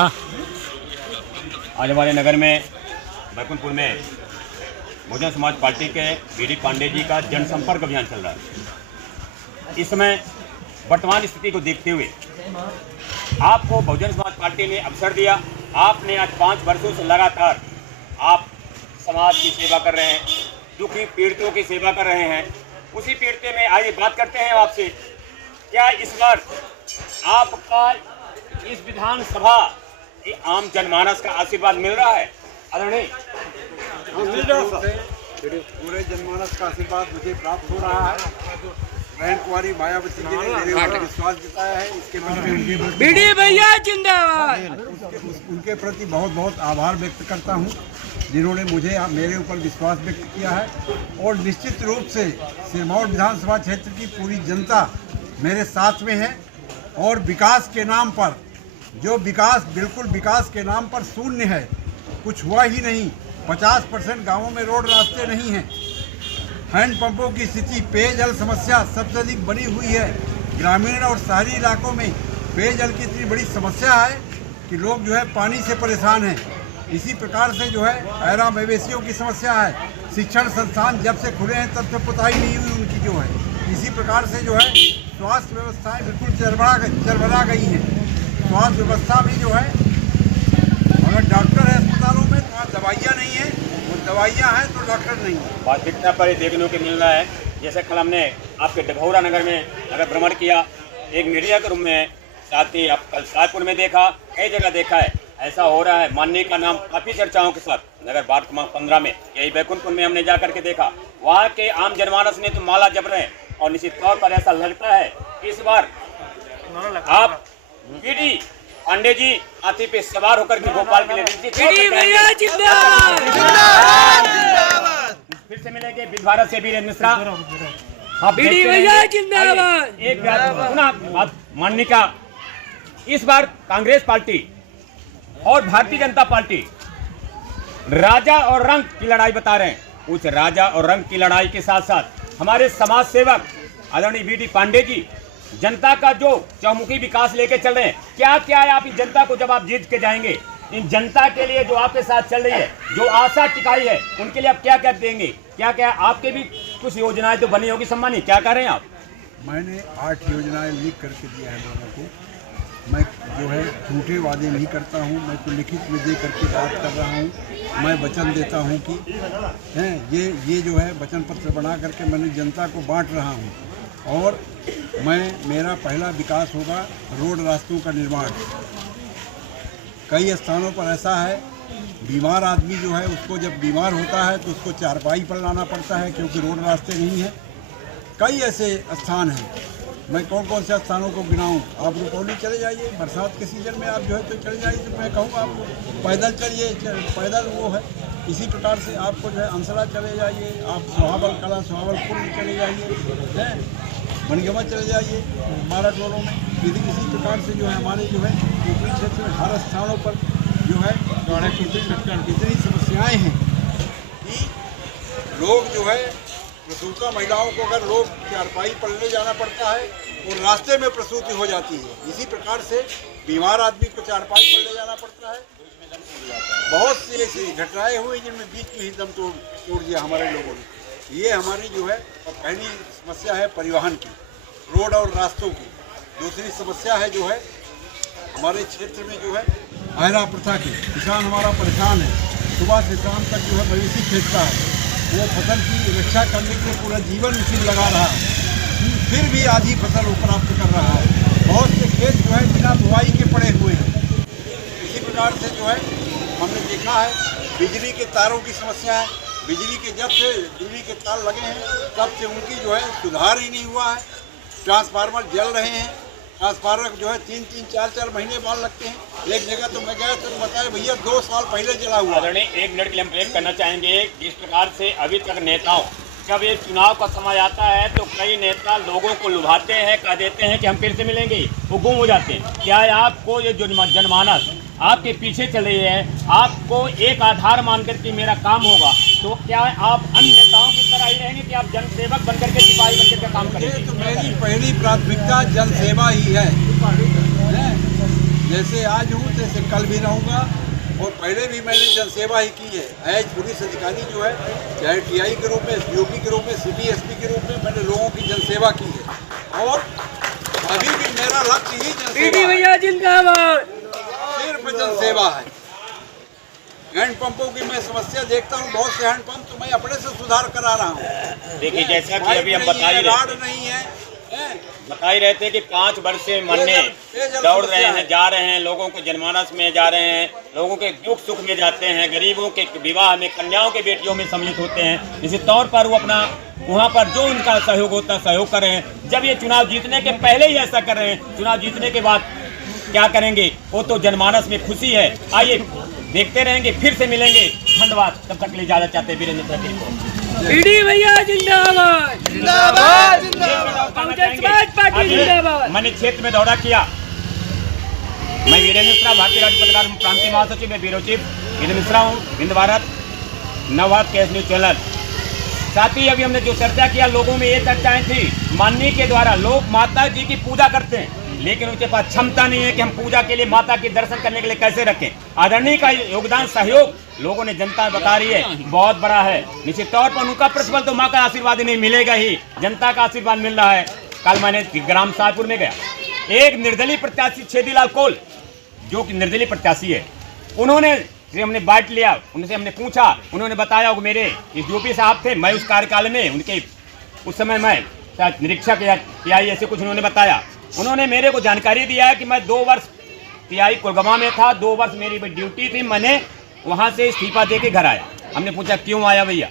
हाँ। आज हमारे नगर में बैकुंठपुर में बहुजन समाज पार्टी के बीडी पांडे जी का जनसंपर्क अभियान चल रहा है। इस समय वर्तमान स्थिति को देखते हुए आपको बहुजन समाज पार्टी ने अवसर दिया। आपने आज 5 वर्षों से लगातार आप समाज की सेवा कर रहे हैं, दुखी पीड़ितों की सेवा कर रहे हैं। उसी पीड़िते में आइए बात करते हैं आपसे, क्या इस बार आपका इस विधानसभा की आम जनमानस का आशीर्वाद मिल रहा है? आदरणीय पूरे जनमानस का आशीर्वाद मुझे प्राप्त हो रहा है। बहन कुमारी मायावती जी ने मेरे ऊपर विश्वास जताया है, इसके प्रति बीडी भैया जिंदाबाद। उनके प्रति बहुत बहुत आभार व्यक्त करता हूं, जिन्होंने मुझे मेरे ऊपर विश्वास व्यक्त किया है। और निश्चित रूप से सिरमौर विधानसभा क्षेत्र की पूरी जनता मेरे साथ में है। और विकास के नाम पर जो विकास, बिल्कुल विकास के नाम पर शून्य है, कुछ हुआ ही नहीं। 50% गाँवों में रोड रास्ते नहीं हैं। हैंडपंपों की स्थिति, पेयजल समस्या सबसे अधिक बनी हुई है। ग्रामीण और शहरी इलाकों में पेयजल की इतनी बड़ी समस्या है कि लोग जो है पानी से परेशान हैं। इसी प्रकार से जो है ऐरा मवेशियों की समस्या है। शिक्षण संस्थान जब से खुले हैं तब से पुताई नहीं हुई उनकी जो है। इसी प्रकार से जो है स्वास्थ्य व्यवस्थाएं बिल्कुल चरमरा गई हैं। स्वास्थ्य व्यवस्था भी जो है, अगर डॉक्टर है अस्पतालों में तो वहाँ दवाइयाँ नहीं है, और दवाइयाँ हैं तो डॉक्टर नहीं है। वास्तविकता पर देखने को मिल रहा है। जैसे कल हमने आपके डभौरा नगर में अगर भ्रमण किया, एक मीडिया के रूम में, साथ ही आप कल सातपुर में देखा, कई जगह देखा है। ऐसा हो रहा है, माननीय का नाम काफ़ी चर्चाओं के साथ नगर वार्ड क्रमांक 15 में, यही बैकुंठपुर में हमने जा करके देखा। वहाँ के आम जनमानस ने तो माला जप रहे हैं। और निश्चित तौर पर ऐसा लगता है इस बार आप बीडी पांडे जी हाथी पे सवार होकर के भोपाल के लिए फिर से मिलेंगे। भारत से वीरेंद्र मिश्रा, बीडी भैया जिंदाबाद। एक पुनः माननीय का इस बार कांग्रेस पार्टी और भारतीय जनता पार्टी राजा और रंग की लड़ाई बता रहे हैं। उस राजा और रंग की लड़ाई के साथ साथ हमारे समाज सेवक आदरणीय बीडी पांडे जी जनता का जो चौमुखी विकास लेके चल रहे हैं। क्या क्या है आप इस जनता को जब आप जीत के जाएंगे, इन जनता के लिए जो आपके साथ चल रही है, जो आशा टिकाई है, उनके लिए आप क्या क्या देंगे? क्या क्या आपके भी कुछ योजनाएं तो बनी होगी सम्मानित, क्या कर रहे हैं आप? मैंने 8 योजनाएं लिख करके दिया है लोगों को। मैं जो है झूठे वादे नहीं करता हूँ, मैं तो लिखित में दे करके बात कर रहा हूँ। मैं वचन देता हूँ कि ये जो है वचन पत्र बना करके मैंने जनता को बांट रहा हूँ। और मेरा पहला विकास होगा रोड रास्तों का निर्माण। कई स्थानों पर ऐसा है, बीमार आदमी जो है उसको जब बीमार होता है तो उसको चारपाई पर लाना पड़ता है क्योंकि रोड रास्ते नहीं है। कई ऐसे स्थान हैं, मैं कौन कौन से स्थानों को गिनाऊं? आप रुपौली चले जाइए, बरसात के सीजन में आप जो है तो चले जाइए, तो मैं कहूँगा आपको पैदल चलिए, पैदल वो है। इसी प्रकार से आपको जो है अंसला चले जाइए, आप सुहावल कला सुहावलपुर में चले जाइए, मनगवा चले जाइए, 12 टोलों में। इसी प्रकार से जो है हमारे जो है ऊपरी क्षेत्र में हर स्थानों पर जो है कितनी समस्याएँ हैं कि लोग जो है प्रसूता महिलाओं को अगर लोग चारपाई पर ले जाना पड़ता है और रास्ते में प्रसूति हो जाती है। इसी प्रकार से बीमार आदमी को चारपाई पर ले जाना पड़ता है। बहुत सी ऐसी घटनाएं हुई जिनमें बीच में ही दम तोड़ दिया हमारे लोगों ने। ये हमारी जो है पहली समस्या है परिवहन की, रोड और रास्तों की। दूसरी समस्या है जो है हमारे क्षेत्र में जो है आयरा प्रथा की। किसान हमारा परेशान है, सुबह से शाम तक जो है मवेशी खेतता है, वो फसल की रक्षा करने के लिए पूरा जीवन उसी लगा रहा है, फिर भी आधी फसल वो प्राप्त कर रहा है। बहुत से खेत जो है बिना बुआई के पड़े हुए हैं। इसी प्रकार से जो है हमने देखा है बिजली के तारों की समस्या है। बिजली के जब से बिजली के तार लगे हैं तब से उनकी जो है सुधार ही नहीं हुआ है। ट्रांसफार्मर जल रहे हैं, ट्रांसफार्मर जो है 3-3, 4-4 महीने बाद लगते हैं। एक जगह तो मैं गया तो बताया भैया 2 साल पहले जला हुआ। आदरणीय 1 मिनट के लिए हम ब्रेक करना चाहेंगे। इस प्रकार से अभी तक नेताओं, जब ये चुनाव का समय आता है तो कई नेता लोगों को लुभाते हैं, कह देते हैं कि हम फिर से मिलेंगे, वो गुम हो जाते हैं। क्या आपको ये जो जनमानस आपके पीछे चल रही है, आपको एक आधार मान करके मेरा काम होगा, तो क्या आप अन्य नेताओं की तरह ही रहेंगे कि आप जनसेवक बनकर के, सिपाही बनकर के काम करेंगे? तो मेरी पहली प्राथमिकता जनसेवा ही है। जैसे आज हूँ तैसे कल भी रहूँगा, और पहले भी मैंने जनसेवा ही की है। एज पुलिस अधिकारी जो है, चाहे टीआई के रूप में, एसडीओपी के रूप में, सिटी एसपी के रूप में, मैंने लोगों की जनसेवा की है, और अभी भी मेरा लक्ष्य ही जनसेवा है। भैया जिंदाबाद। सिर्फ जनसेवा है। हैंडपंपों की मैं समस्या देखता हूँ, बहुत से हैंडपंप तो मैं अपने से सुधार करा रहा हूँ। देखिए, जैसा कि अभी हम बता ही रहे थे कि 5 वर्ष से मरने दौड़ रहे हैं, जा रहे हैं, लोगों को जनमानस में जा रहे हैं, लोगों के दुख सुख में जाते हैं, गरीबों के विवाह में, कन्याओं के बेटियों में सम्मिलित होते हैं। इसी तौर पर वो अपना वहाँ पर जो उनका सहयोग होता है सहयोग कर रहे हैं। जब ये चुनाव जीतने के पहले ही ऐसा कर रहे हैं, चुनाव जीतने के बाद क्या करेंगे वो तो जनमानस में खुशी है। आइए देखते रहेंगे, फिर से मिलेंगे। धन्यवाद। तब तक के लिए इजाजत चाहते हैं वीरेंद्र प्रदीप को। भैया जिंदाबाद जिंदाबाद जिंदाबाद। समाज पार्टी जिंदाबाद। मैंने क्षेत्र में दौरा किया। मैं वीरेंद्र मिश्रा, भारतीय राज्य पत्रकार प्रांतीय महासचिव, मैं ब्यूरो चीफ वीरेंद्र मिश्रा हूँ, Hind Bharat Navbharat case news channel. साथ ही अभी हमने जो चर्चा किया, लोगों में ये चर्चाएं थी, माननीय के द्वारा लोग माता जी की पूजा करते हैं, लेकिन उनके पास क्षमता नहीं है कि हम पूजा के लिए, माता के दर्शन करने के लिए कैसे रखें। आदरणीय का योगदान, सहयोग लोगों ने, जनता बता रही है बहुत बड़ा है। निश्चित तौर पर उनका प्रतिफल तो माँ का आशीर्वाद नहीं मिलेगा ही, जनता का आशीर्वाद मिल रहा है। कल मैंने ग्राम शाहपुर में गया, एक निर्दलीय प्रत्याशी छेदीलाल कोल, जो कि निर्दलीय प्रत्याशी है, उन्होंने हमने बांट लिया, उनसे हमने पूछा, उन्होंने बताया वो मेरे एसडीओपी साहब थे, मैं उस कार्यकाल में उनके उस समय मैं निरीक्षक या ऐसे कुछ उन्होंने बताया। उन्होंने मेरे को जानकारी दिया है कि मैं 2 वर्ष टीआई कोलगमा में था, 2 वर्ष मेरी ड्यूटी थी, मैंने वहाँ से इस्तीफा दे के घर आया। हमने पूछा क्यों आया भैया,